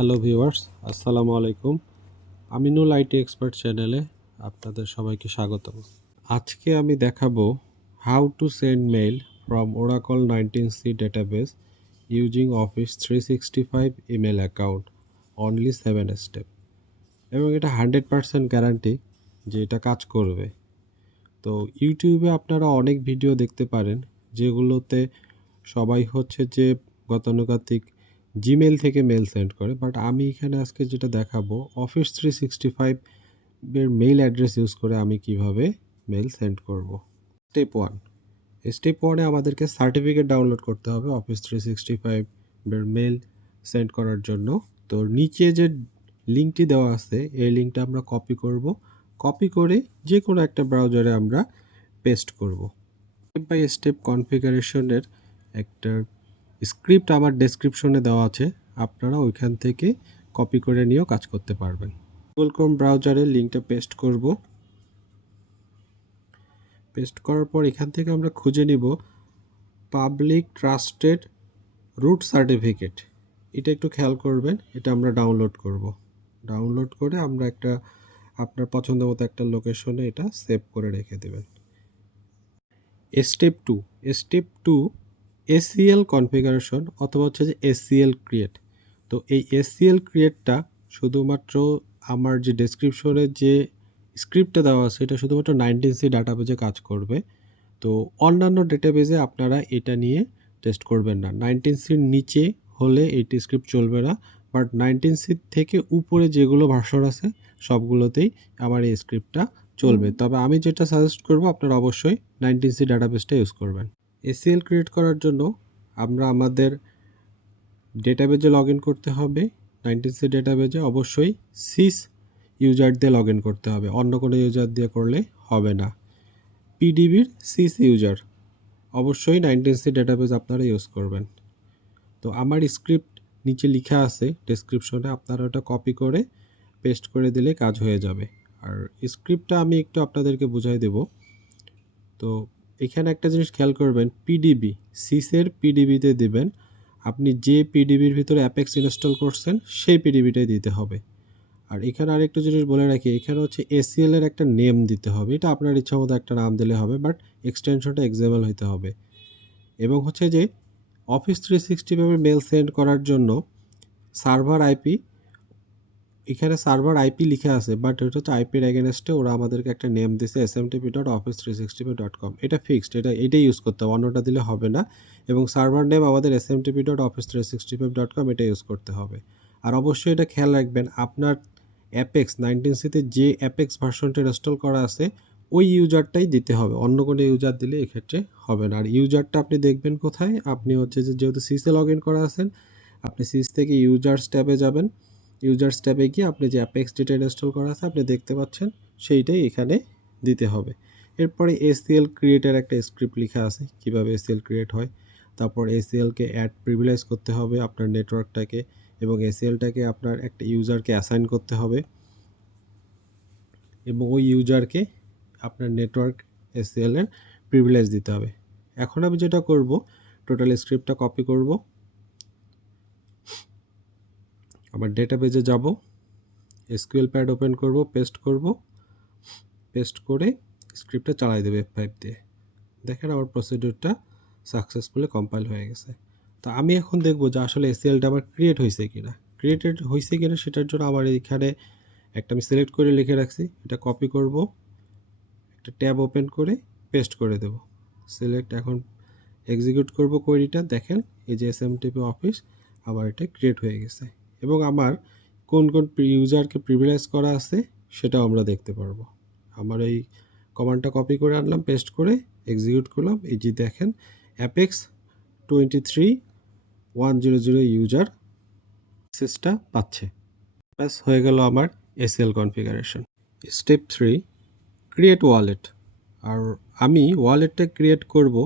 Hello viewers, আসসালামু আলাইকুম। Aminul IT expert চ্যানেলে আপনাদের সবাইকে স্বাগতম। আজকে আমি দেখাবো how to send mail from Oracle 19c database using office 365 email account only 7 step, এবং এটা 100% গ্যারান্টি যে এটা কাজ করবে। তো ইউটিউবে আপনারা অনেক ভিডিও দেখতে পারেন যেগুলোতে সবাই হচ্ছে যে গতানুগতিক জিমেল থেকে মেল সেন্ড করে, বাট আমি এখানে আজকে যেটা দেখাবো অফিস 365 এর মেইল অ্যাড্রেস ইউজ করে আমি কিভাবে মেল সেন্ড করব। স্টেপ ওয়ানে আমাদেরকে সার্টিফিকেট ডাউনলোড করতে হবে অফিস 365 এর মেল সেন্ড করার জন্য। তো নিচে যে লিঙ্কটি দেওয়া আছে এই লিঙ্কটা আমরা কপি করে যে কোনো একটা ব্রাউজারে আমরা পেস্ট করব। স্টেপ বাই স্টেপ কনফিগারেশনের একটা স্ক্রিপ্ট আমার ডেসক্রিপশনে দেওয়া আছে, আপনারা ওইখান থেকে কপি করে নিয়েও কাজ করতে পারবেন। গুগল ক্রোম ব্রাউজারে লিঙ্কটা পেস্ট করব। পেস্ট করার পর এখান থেকে আমরা খুঁজে নিব পাবলিক ট্রাস্টেড রুট সার্টিফিকেট। এটা একটু খেয়াল করবেন, এটা আমরা ডাউনলোড করব। ডাউনলোড করে আমরা আপনার পছন্দ মতো একটা লোকেশনে এটা সেভ করে রেখে দেবেন। স্টেপ টু এসিএল কনফিগারেশন অথবা হচ্ছে যে এসিএল ক্রিয়েট। তো এই এসিএল ক্রিয়েটটা শুধুমাত্র আমার যে ডেসক্রিপশনে যে স্ক্রিপ্টটা দেওয়া আছে এটা শুধুমাত্র 19c ডাটাবেজে কাজ করবে। তো অন্যান্য ডেটাবেজে আপনারা এটা নিয়ে টেস্ট করবেন না। 19cর নিচে হলে এইটি স্ক্রিপ্ট চলবে না, বাট 19c থেকে উপরে যেগুলো ভার্সন আছে সবগুলোতেই আমার এই স্ক্রিপ্টটা চলবে। তবে আমি যেটা সাজেস্ট করব আপনারা অবশ্যই 19c ডাটাবেসটা ইউজ করবেন। এসিএল ক্রিয়েট করার জন্য আমরা আমাদের ডেটাবেজে লগ ইন করতে হবে। 19c ডেটাবেজে অবশ্যই সিস ইউজার দিয়ে লগ ইন করতে হবে, অন্য কোনো ইউজার দিয়ে করলে হবে না। পিডিবির সিস ইউজার অবশ্যই 19c ডেটাবেস আপনারা ইউজ করবেন। তো আমার স্ক্রিপ্ট নিচে লেখা আছে ডেসক্রিপশনে, আপনারা ওটা কপি করে পেস্ট করে দিলে কাজ হয়ে যাবে। আর স্ক্রিপ্টটা আমি একটু আপনাদেরকে বুঝাই দেব। তো এখানে একটা জিনিস খেয়াল করবেন, পিডিবি সিসের পিডিবিতে দিবেন। আপনি যে পিডিবির ভিতরে অ্যাপেক্স ইনস্টল করছেন সেই পিডিবিটাই দিতে হবে। আর এখানে আরেকটা জিনিস বলে রাখি, এখানে হচ্ছে এসিএল এর একটা নেম দিতে হবে। এটা আপনার ইচ্ছা মতো একটা নাম দিলে হবে, বাট এক্সটেনশনটা এক্সাম্পল হইতে হবে। এবং হচ্ছে যে অফিস 365 মেল সেন্ড করার জন্য সার্ভার আইপি, এখানে সার্ভার আইপি লিখা আছে, বাট এটা হচ্ছে আইপির এগেনস্টে ওরা আমাদেরকে একটা নেম দিছে smtp.office365.com। এটা ফিক্সড, এটাই ইউজ করতে হবে, অন্যটা দিলে হবে না। এবং সার্ভার নেম আমাদের smtp.office365.com এটা ইউজ করতে হবে। আর অবশ্যই এটা খেয়াল রাখবেন, আপনার অ্যাপেক্স 19cতে যে অ্যাপেক্স ভার্সনটা ইনস্টল করা আছে ওই ইউজারটাই দিতে হবে, অন্য কোনো ইউজার দিলে এক্ষেত্রে হবে না। আর ইউজারটা আপনি দেখবেন কোথায়, আপনি হচ্ছে যে যেহেতু সিসে লগ ইন করা আছেন আপনি সিস থেকে ইউজার্স ট্যাবে যাবেন। ইউজার্স ট্যাবে গিয়ে আপনি যে অ্যাপেক্স ডেটা ইনস্টল করা আছে আপনি দেখতে পাচ্ছেন সেইটাই এখানে দিতে হবে। এরপরে এসিএল ক্রিয়েটের একটা স্ক্রিপ্ট লেখা আছে কিভাবে এসিএল ক্রিয়েট হয়। তারপর এসিএলকে অ্যাড প্রিভিলেজ করতে হবে আপনার নেটওয়ার্কটাকে, এবং এসিএলটাকে আপনার একটা ইউজারকে অ্যাসাইন করতে হবে, এবং ওই ইউজারকে আপনার নেটওয়ার্ক এসিএল এর প্রিভিলেজ দিতে হবে। এখন আমি যেটা করব, টোটাল স্ক্রিপ্টটা কপি করব, আবার ডেটাবেজে যাব, এসকিউএল প্যাড ওপেন করব, পেস্ট করে স্ক্রিপ্টটা চালাই দেবে F5 দিয়ে। দেখেন আমার প্রসিডিউরটা সাকসেসফুলি কম্পাইল হয়ে গেছে। তো আমি এখন দেখব যে আসলে এসিএলটা আমার ক্রিয়েট হয়েছে কিনা। সেটার জন্য আমার এখানে একটা আমি সিলেক্ট করে লিখে রাখছি, এটা কপি করব, একটা ট্যাব ওপেন করে পেস্ট করে দেব। সিলেক্ট, এখন এক্সিকিউট করব কোয়েরিটা। দেখেন এই যে এসএমটিপি অফিস আমার এটা ক্রিয়েট হয়ে গেছে, এবং আমার কোন ইউজারকে প্রিভিলেজ করা আছে সেটাও আমরা দেখতে পারবো। আমার এই কমান্ডটা কপি করে আনলাম, পেস্ট করে এক্সিকিউট করলাম, এই যে দেখেন অ্যাপেক্স 23100 ইউজার অ্যাক্সেসটা পাচ্ছে। ব্যাস হয়ে গেল আমার ACL configuration. Step 3 create wallet. আর আমি ওয়ালেটটা ক্রিয়েট করব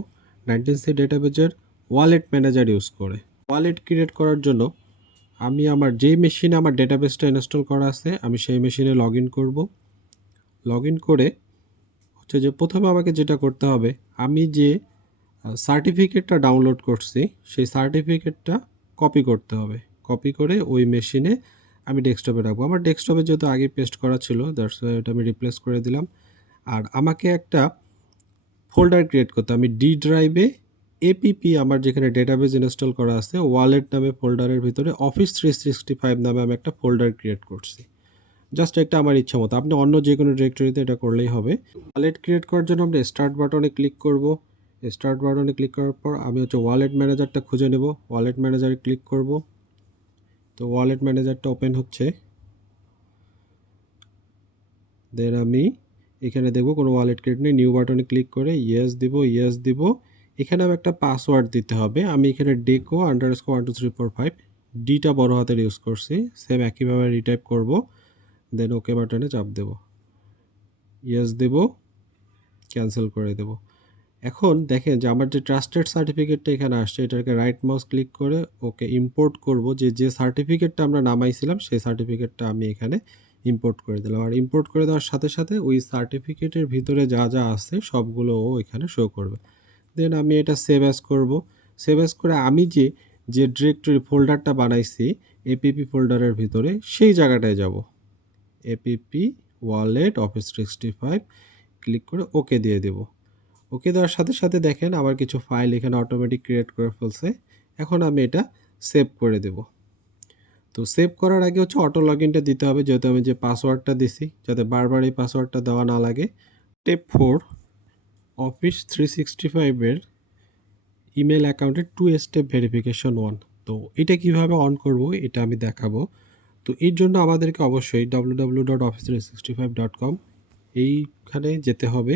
19c ডেটাবেজের ওয়ালেট ম্যানেজার ইউজ করে। ওয়ালেট ক্রিয়েট করার জন্য আমি আমার যেই মেশিনে আমার ডেটাবেসটা ইনস্টল করা আছে আমি সেই মেশিনে লগ ইন করব। লগ ইন করে হচ্ছে যে প্রথমে আমাকে যেটা করতে হবে, আমি যে সার্টিফিকেটটা ডাউনলোড করছি সেই সার্টিফিকেটটা কপি করতে হবে। কপি করে ওই মেশিনে আমি ডেস্কটপে রাখবো। আমার ডেস্কটপে যেহেতু আগে পেস্ট করা ছিল, দ্যাটস ওয়াই এটা আমি রিপ্লেস করে দিলাম। আর আমাকে একটা ফোল্ডার ক্রিয়েট করতে, আমি ডি ড্রাইভে এপিপি আমার যেখানে ডেটাবেস ইনস্টল করা আছে ওয়ালেট নামে ফোল্ডারের ভিতরে অফিস 365 নামে আমি একটা ফোল্ডার ক্রিয়েট করছি। জাস্ট একটা আমার ইচ্ছা মতো, আপনি অন্য যে কোনো ডিরেক্টরিতে এটা করলেই হবে। ওয়ালেট ক্রিয়েট করার জন্য আমরা স্টার্ট বাটনে ক্লিক করব। স্টার্ট বাটনে ক্লিক করার পর আমি ওয়ালেট ম্যানেজারটা খুঁজে নেব, ওয়ালেট ম্যানেজারে ক্লিক করব। তো ওয়ালেট ম্যানেজারটা ওপেন হচ্ছে। দেন আমি এখানে দেখব কোনো ওয়ালেট ক্রিয়েট নেই, নিউ বাটনে ক্লিক করে ইয়েস দিব। এখানে আমি একটা পাসওয়ার্ড দিতে হবে। আমি এখানে deco_12345 ডিটা বড় হাতের ইউজ করছি। সেম একইভাবে রিটাইপ করব, দেন ওকে বাটনে চাপ দেব, ইয়েস দেব, ক্যান্সেল করে দেব। এখন দেখেন যে আমার যে ট্রাস্টেড সার্টিফিকেটটা এখানে আসছে, এটাকে রাইট মাউস ক্লিক করে ওকে ইম্পোর্ট করব। যে সার্টিফিকেটটা আমরা নামাইছিলাম সেই সার্টিফিকেটটা আমি এখানে ইম্পোর্ট করে দিলাম। আর ইম্পোর্ট করে দেওয়ার সাথে সাথে ওই সার্টিফিকেটের ভিতরে যা যা আছে সবগুলো ও এখানে শো করবে। দেন আমি এটা সেভ অ্যাজ করব। সেভ অ্যাজ করে আমি যে ডিরেক্টরি ফোল্ডারটা বানাইছি এপিপি ফোল্ডারের ভিতরে সেই জায়গাটায় যাব। এপিপি ওয়ালেট অফিস 365 ক্লিক করে ওকে দিয়ে দেব। ওকে দেওয়ার সাথে সাথে দেখেন আমার কিছু ফাইল এখানে অটোমেটিক ক্রিয়েট করে ফেলছে। এখন আমি এটা সেভ করে দেব। তো সেভ করার আগে অটো লগইনটা দিতে হবে, যেহেতু আমি যে পাসওয়ার্ডটা দিছি, যাতে বারবার এই পাসওয়ার্ডটা দেওয়া না লাগে। স্টেপ 4, অফিস 365 এর ইমেল অ্যাকাউন্টের 2 স্টেপ ভেরিফিকেশন 1। তো এটা কিভাবে অন করব এটা আমি দেখাবো। তো এর জন্য আমাদেরকে অবশ্যই www.office365.com এইখানে যেতে হবে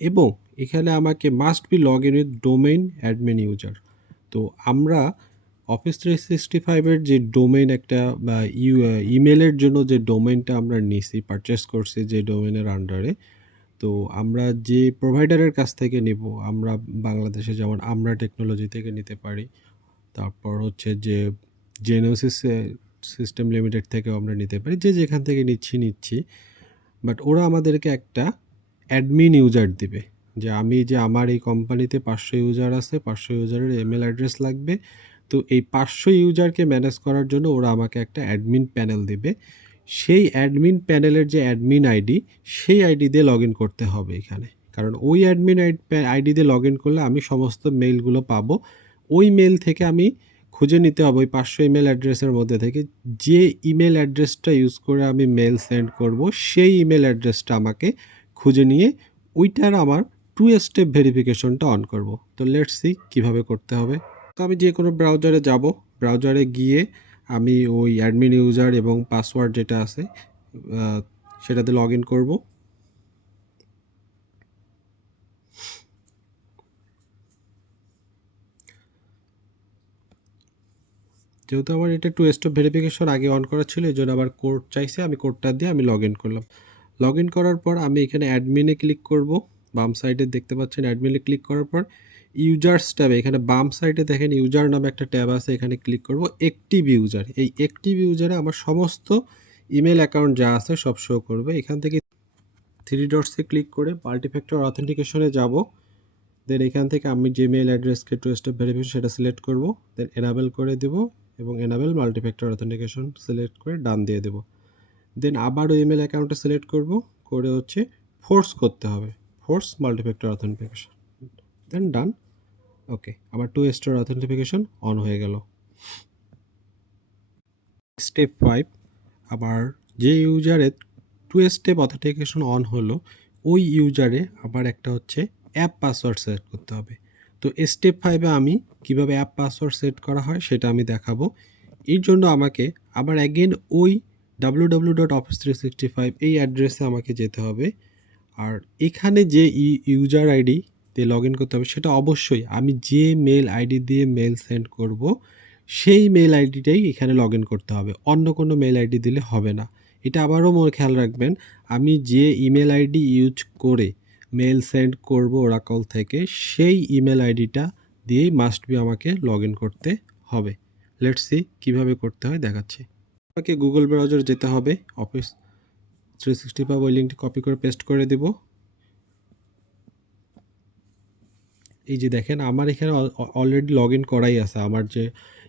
এবং এখানে আমাকে must be log in with domain admin user. তো আমরা অফিস 365 এর যে ডোমেইন একটা বা ইমেলের জন্য যে ডোমেইনটা আমরা নিছি, পারচেস করছি যে ডোমেইনের আন্ডারে, তো আমরা যে প্রোভাইডারের কাছ থেকে নিব, আমরা বাংলাদেশে যেমন আমরা টেকনোলজি থেকে নিতে পারি, তারপর যে জেনোসিস সিস্টেম লিমিটেড থেকেও আমরা নিতে পারি, যে যেখান থেকে নিচ্ছি। বাট ওরা আমাদেরকে একটা অ্যাডমিন ইউজার দিবে, যে আমার এই কোম্পানিতে 500 ইউজার আছে, 500 ইউজারের ইমেল অ্যাড্রেস লাগবে। তো এই 500 ইউজারকে ম্যানেজ করার জন্য ওরা আমাকে একটা অ্যাডমিন প্যানেল দিবে। সেই অ্যাডমিন প্যানেলের যে অ্যাডমিন আইডি, সেই আইডি দিয়ে লগ ইন করতে হবে এখানে। কারণ ওই অ্যাডমিন আইডি দিয়ে লগ ইন করলে আমি সমস্ত মেইলগুলো পাবো। ওই মেইল থেকে আমি খুঁজে নিতে হবে ওই 500 ইমেল অ্যাড্রেসের মধ্যে থেকে যে ইমেল অ্যাড্রেসটা ইউজ করে আমি মেইল সেন্ড করব, সেই ইমেল অ্যাড্রেসটা আমাকে খুঁজে নিয়ে ওইটার আমার 2 স্টেপ ভেরিফিকেশনটা অন করব। তো লেটস সি কিভাবে করতে হবে। তো আমি যে কোনো ব্রাউজারে যাব, ব্রাউজারে গিয়ে আমি ওই অ্যাডমিন ইউজার এবং পাসওয়ার্ড যেটা আছে সেটাতে লগ ইন করবো। যেহেতু আমার এটা 2 স্টেপ ভেরিফিকেশন আগে অন করা ছিল, এই জন্য আবার কোড চাইছে, আমি কোডটা দিয়ে আমি লগ ইন করলাম। লগ ইন করার পর আমি এখানে অ্যাডমিনে ক্লিক করব। বাম সাইডে দেখতে পাচ্ছেন অ্যাডমিনে ক্লিক করার পর ইউজার্স ট্যাবে এখানে বাম সাইডে দেখেন ইউজার নামে একটা ট্যাব আছে, এখানে ক্লিক করব। অ্যাক্টিভ ইউজার, এই অ্যাক্টিভ ইউজারে আমার সমস্ত ইমেল অ্যাকাউন্ট যা আছে সব শো করবে। এখান থেকে 3 ডটসে ক্লিক করে মাল্টিফ্যাক্টর অথেন্টিকেশনে যাব। দেন এখান থেকে আমি যে মেল অ্যাড্রেসকে 2 স্টেপ ভেরিফিকেশন সেটা সিলেক্ট করব, দেন এনাবেল করে দেব এবং এনাবেল মাল্টিফ্যাক্টর অথেন্টিকেশন সিলেক্ট করে ডান দিয়ে দেব। দেন আবারও ইমেল অ্যাকাউন্টটা সিলেক্ট করব, করে ফোর্স করতে হবে, ফোর্স মাল্টিফ্যাক্টর অথেন্টিকেশন, দেন ডান। ওকে, আমার 2 স্টেপ অথেন্টিকেশন অন হয়ে গেল। স্টেপ 5, আবার যে ইউজারের 2 স্টেপ অথেন্টিকেশন অন হলো ওই ইউজারে আবার একটা অ্যাপ পাসওয়ার্ড সেট করতে হবে। তো স্টেপ 5 এ আমি কিভাবে অ্যাপ পাসওয়ার্ড সেট করা হয় সেটা আমি দেখাবো। এর জন্য আমাকে আবার অ্যাগেন ওই www.office365 এই অ্যাড্রেসে আমাকে যেতে হবে। আর এখানে যে ইউজার আইডি দিয়ে লগ ইন করতে হবে সেটা অবশ্যই আমি যে মেল আইডি দিয়ে মেল সেন্ড করব সেই মেল আইডিটাই এখানে লগ ইন করতে হবে, অন্য কোনো মেল আইডি দিলে হবে না। এটা আবারও খেয়াল রাখবেন, আমি যে ইমেল আইডি ইউজ করে মেল সেন্ড করব ওরাকল থেকে, সেই ইমেল আইডিটা দিয়েই মাস্ট বি আমাকে লগ ইন করতে হবে। লেটস সি কীভাবে করতে হয় দেখাচ্ছি। আমাকে গুগল ব্রাউজার যেতে হবে, অফিস 365 ওই লিঙ্কটি কপি করে পেস্ট করে দেব। এই যে দেখেন আমার এখানে অলরেডি লগ ইন করাই আছে আমার যে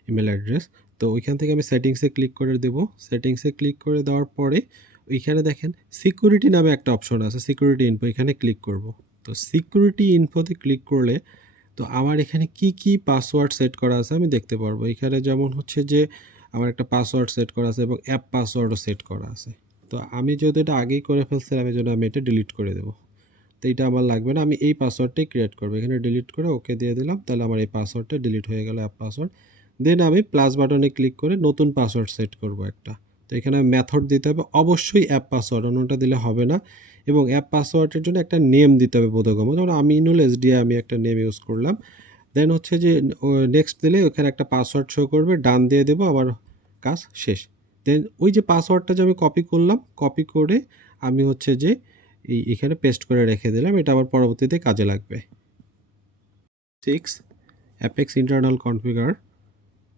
ইমেল অ্যাড্রেস। তো ওইখান থেকে আমি সেটিংসে ক্লিক করে দেব। সেটিংসে ক্লিক করে দেওয়ার পরে ওইখানে দেখেন সিকিউরিটি নামে একটা অপশন আছে, সিকিউরিটি ইনফো, এখানে ক্লিক করব। তো সিকিউরিটি ইনফোতে ক্লিক করলে তো আমার এখানে কি কি পাসওয়ার্ড সেট করা আছে আমি দেখতে পারবো। এখানে যেমন হচ্ছে যে আমার একটা পাসওয়ার্ড সেট করা আছে এবং অ্যাপ পাসওয়ার্ডও সেট করা আছে। তো আমি যেহেতু এটা আগেই করে ফেলছিলাম এই জন্য আমি এটা ডিলিট করে দেবো। তো এইটা আমার লাগবে না, আমি এই পাসওয়ার্ডটাই ক্রিয়েট করবো। এখানে ডিলিট করে ওকে দিয়ে দিলাম, তাহলে আমার এই পাসওয়ার্ডটা ডিলিট হয়ে গেল, অ্যাপ পাসওয়ার্ড। দেন আমি প্লাস বাটনে ক্লিক করে নতুন পাসওয়ার্ড সেট করব একটা। তো এখানে মেথড দিতে হবে, অবশ্যই অ্যাপ পাসওয়ার্ড, অন্যটা দিলে হবে না। এবং অ্যাপ পাসওয়ার্ডের জন্য একটা নেম দিতে হবে বোধগম্য, যেমন আমিনুল এসডিআই আমি একটা নেম ইউজ করলাম। দেন হচ্ছে যে নেক্সট দিলে ওখানে একটা পাসওয়ার্ড শো করবে, ডান দিয়ে দেবো, আমার কাজ শেষ। দেন ওই যে পাসওয়ার্ডটা যে আমি কপি করলাম, কপি করে আমি হচ্ছে যে এখানে পেস্ট করে রেখে দিলাম, এটা আবার পরবর্তীতে কাজে লাগবে। 6 অ্যাপেক্স ইন্টারনাল কনফিগার।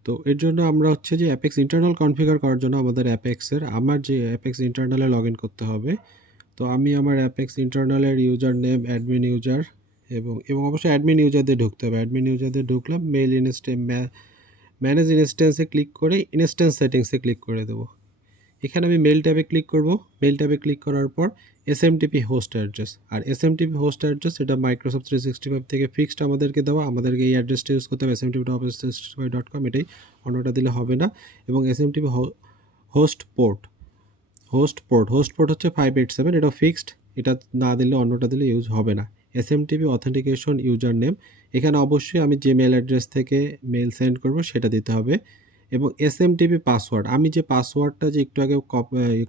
তো এর জন্য আমরা হচ্ছে যে অ্যাপেক্স ইন্টারনাল কনফিগার করার জন্য আমাদের আমার যে অ্যাপেক্স ইন্টারনালে লগ ইন করতে হবে। তো আমি আমার অ্যাপেক্স ইন্টারনালের ইউজার নেম অ্যাডমিন ইউজার এবং অবশ্যই অ্যাডমিন ইউজার দিয়ে ঢুকতে হবে। অ্যাডমিন ইউজার দিয়ে ঢুকলাম, ম্যানেজ ইনস্ট্যান্সে ক্লিক করে ইনস্ট্যান্স সেটিংসে ক্লিক করে দেবো। এখানে আমি মেল ট্যাবে ক্লিক করব। মেল ট্যাবে ক্লিক করার পর এসএমটিপি হোস্ট অ্যাড্রেস, আর এসএমটিপি হোস্ট অ্যাড্রেস এটা মাইক্রোসফট 365 থেকে ফিক্সড আমাদেরকে দেওয়া, আমাদেরকে এই অ্যাড্রেসটা ইউজ করতে হবে, smtp.office365.com, এটাই, অন্যটা দিলে হবে না। এবং SMTP host port, host port হচ্ছে 587, এটা ফিক্সড, এটা না দিলে অন্যটা দিলে ইউজ হবে না। এসএমটিপি অথেন্টিকেশন ইউজার নেম, এখানে অবশ্যই আমি যে মেল অ্যাড্রেস থেকে মেল সেন্ড করব সেটা দিতে হবে। এবং এসএমটিপি পাসওয়ার্ড, আমি যে পাসওয়ার্ডটা যে একটু আগে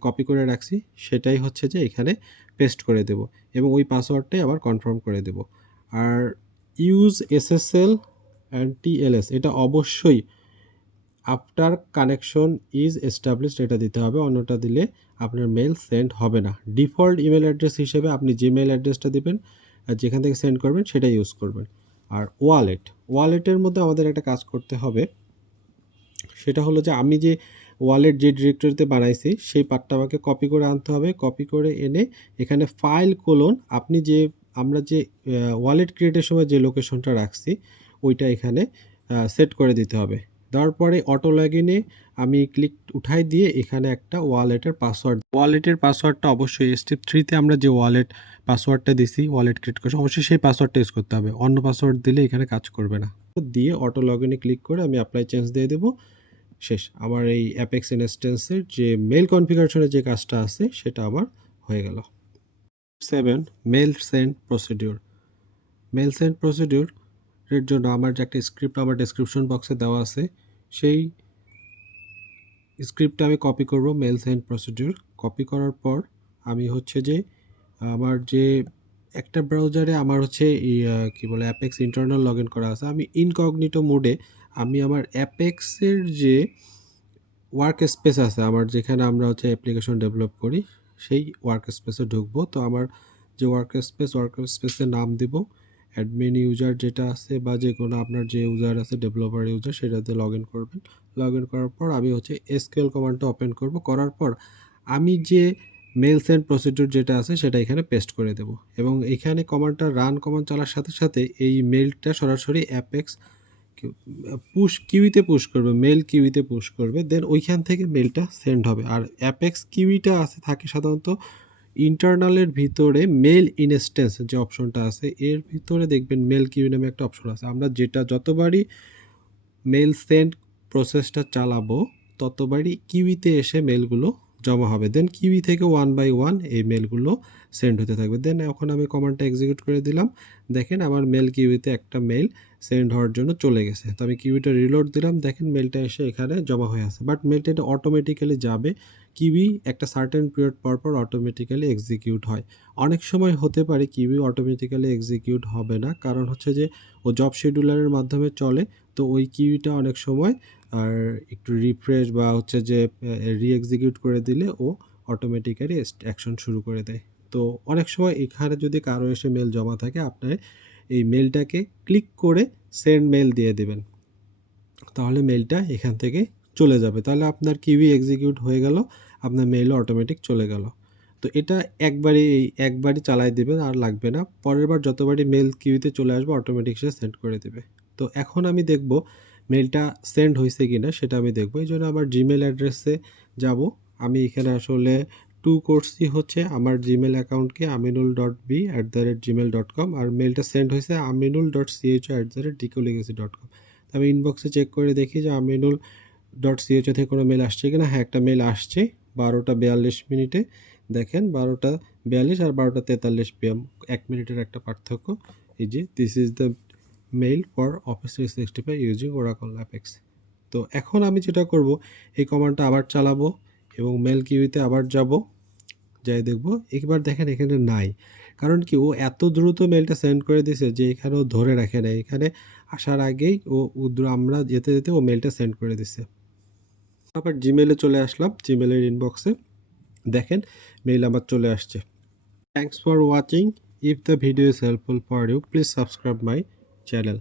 কপি করে রাখছি সেটাই হচ্ছে যে এখানে পেস্ট করে দেব, এবং ওই পাসওয়ার্ডটাই আবার কনফার্ম করে দেব। আর ইউজ এসএসএল অ্যান্ড টিএলএস, এটা অবশ্যই আফটার কানেকশন ইজ এস্টাবলিশড এটা দিতে হবে, অন্যটা দিলে আপনার মেল সেন্ড হবে না। ডিফল্ট ইমেল অ্যাড্রেস হিসেবে আপনি যে মেল অ্যাড্রেসটা দেবেন আর যেখান থেকে সেন্ড করবেন সেটা ইউজ করবেন। আর ওয়ালেটের মধ্যে আমাদের একটা কাজ করতে হবে, সেটা হলো যে আমি যে ওয়ালেট যে ডিরেক্টরিতে বানাইছি সেই পার্টটা আমাকে কপি করে আনতে হবে। কপি করে এনে এখানে ফাইল কোলন আপনি যে আমরা যে ওয়ালেট ক্রিয়েটের সময় যে লোকেশনটা রাখছি ওইটা এখানে সেট করে দিতে হবে। দেওয়ার পরে অটো লগইনে আমি ক্লিক উঠাই দিয়ে এখানে একটা ওয়ালেটের পাসওয়ার্ডটা অবশ্যই স্টেপ 3তে আমরা যে ওয়ালেট পাসওয়ার্ডটা দিছি ওয়ালেট ক্রিয়েট করছি অবশ্যই সেই পাসওয়ার্ডটা ইউজ করতে হবে, অন্য পাসওয়ার্ড দিলে এখানে কাজ করবে না। দিয়ে অটো লগইনে ক্লিক করে আমি অ্যাপ্লাই চেঞ্জ দিয়ে দেবো, শেষ। আমার এই অ্যাপেক্স ইনস্ট্যান্সের যে মেল কনফিগারেশনের যে কাজটা আছে সেটা আমার হয়ে গেল। 7 mail send procedure. Mail send procedure এর জন্য আমার যে একটা স্ক্রিপ্ট আমার ডেসক্রিপশন বক্সে দেওয়া আছে, সেই স্ক্রিপ্টটা আমি কপি করব। মেল সেন্ড প্রসিডিউর কপি করার পর আমি হচ্ছে যে আমার যে একটা ব্রাউজারে আমার হচ্ছে কি বলে অ্যাপেক্স ইন্টারনাল লগ ইন করা আছে, আমি ইনকগনিটো মোডে আমি আমার অ্যাপেক্সের যে ওয়ার্ক স্পেস আছে আমার যেখানে আমরা হচ্ছে অ্যাপ্লিকেশন ডেভেলপ করি সেই ওয়ার্ক স্পেসে ঢুকবো। তো আমার যে ওয়ার্ক স্পেসের নাম দিব অ্যাডমিন ইউজার যেটা আছে বা যে কোনো আপনার যে ইউজার আছে ডেভেলপার ইউজার সেটাতে লগ ইন করবেন। লগ ইন করার পর আমি হচ্ছে এসকিউএল কমান্ডটা ওপেন করব, করার পর আমি যে মেল সেন্ড প্রসিডিউর যেটা আছে সেটা এখানে পেস্ট করে দেব, এবং এখানে কমান্ডটা রান কমান্ড চালার সাথে সাথে এই মেলটা সরাসরি অ্যাপেক্স কিউইতে পুশ করবে, মেল কিউইতে পুশ করবে, দেন ওইখান থেকে মেলটা সেন্ড হবে। আর অ্যাপেক্স কিউইটা আছে থাকে সাধারণত ইন্টারনালের ভিতরে মেল ইনস্ট্যান্স যে অপশনটা আছে এর ভিতরে দেখবেন মেল কিউই নামে একটা অপশন আছে। আমরা যেটা যতবারই মেল সেন্ড প্রসেসটা চালাবো ততবারই কিউইতে এসে মেলগুলো জমা হবে, দেন কিউই থেকে 1 বাই 1 এই মেলগুলো সেন্ড হতে থাকবে। দেন এখন আমি কমান্ডটা এক্সিকিউট করে দিলাম, দেখেন আমার মেল কিউইতে একটা মেল সেন্ড হওয়ার জন্য চলে গেছে। তো আমি কিউইটা রিলোড দিলাম, দেখেন মেলটা এসে এখানে জমা হয়ে আছে, বাট মেলটা এটা অটোমেটিক্যালি যাবে, কিউই একটা সার্টেন পিরিয়ড পর পর অটোমেটিক্যালি এক্সিকিউট হয়। অনেক সময় হতে পারে কিউই অটোমেটিক্যালি এক্সিকিউট হবে না, কারণ হচ্ছে যে ও জব শিডিউলারের মাধ্যমে চলে, তো ওই কিউইটা অনেক সময় আর একটু রিফ্রেশ বা হচ্ছে যে রি-এক্সিকিউট করে দিলে ও অটোমেটিক্যালি অ্যাকশন শুরু করে দেয়। তো অনেক সময় এখানে যদি কারো এসে মেল জমা থাকে আপনার এই মেলটাকে ক্লিক করে সেন্ড মেল দিয়ে দেবেন, তাহলে মেলটা এখান থেকে চলে যাবে, তাহলে আপনার কিউই এক্সিকিউট হয়ে গেল, আপনার মেলও অটোমেটিক চলে গেল। তো এটা একবারই চালাই দেবেন, আর লাগবে না, পরের বার যতবারই মেল কিউইতে চলে আসবে অটোমেটিক সে সেন্ড করে দেবে। তো এখন আমি দেখব মেলটা সেন্ড হয়েছে কিনা সেটা আমি দেখবো। এই জন্য আমার জিমেল অ্যাড্রেসে যাব। আমি এখানে আসলে টু করছি হচ্ছে আমার জিমেল অ্যাকাউন্টকে aminul.b@gmail.com, আর মেলটা সেন্ড হয়েছে aminul.cho@dcolegacy.com। আমি ইনবক্সে চেক করে দেখি যে aminul.cho থেকে কোনো মেল আসছে কিনা। হ্যাঁ, একটা মেল আসছে 12:42 দেখেন 12:42 আর 12:43 PM, 1 মিনিটের একটা পার্থক্য। এই যে this is the mail for office 365 using Oracle apex. তো এখন আমি যেটা করব, এই কমান্ডটা আবার চালাবো এবং মেল কিউতে আবার যাব, যাই দেখব। একবার দেখেন এখানে নাই, কারণ কি ও এত দ্রুত মেলটা সেন্ড করে দিয়েছে যে এখানে ও ধরে রাখে না, এখানে আসার আগেই আমরা যেতে যেতে ও মেলটা সেন্ড করে দিছে। আবার জিমেলে চলে আসলাম, জিমেলের ইনবক্সে দেখেন মেইল আমার চলে আসছে। Thanks for watching. If the video is helpful for you, please subscribe my channel.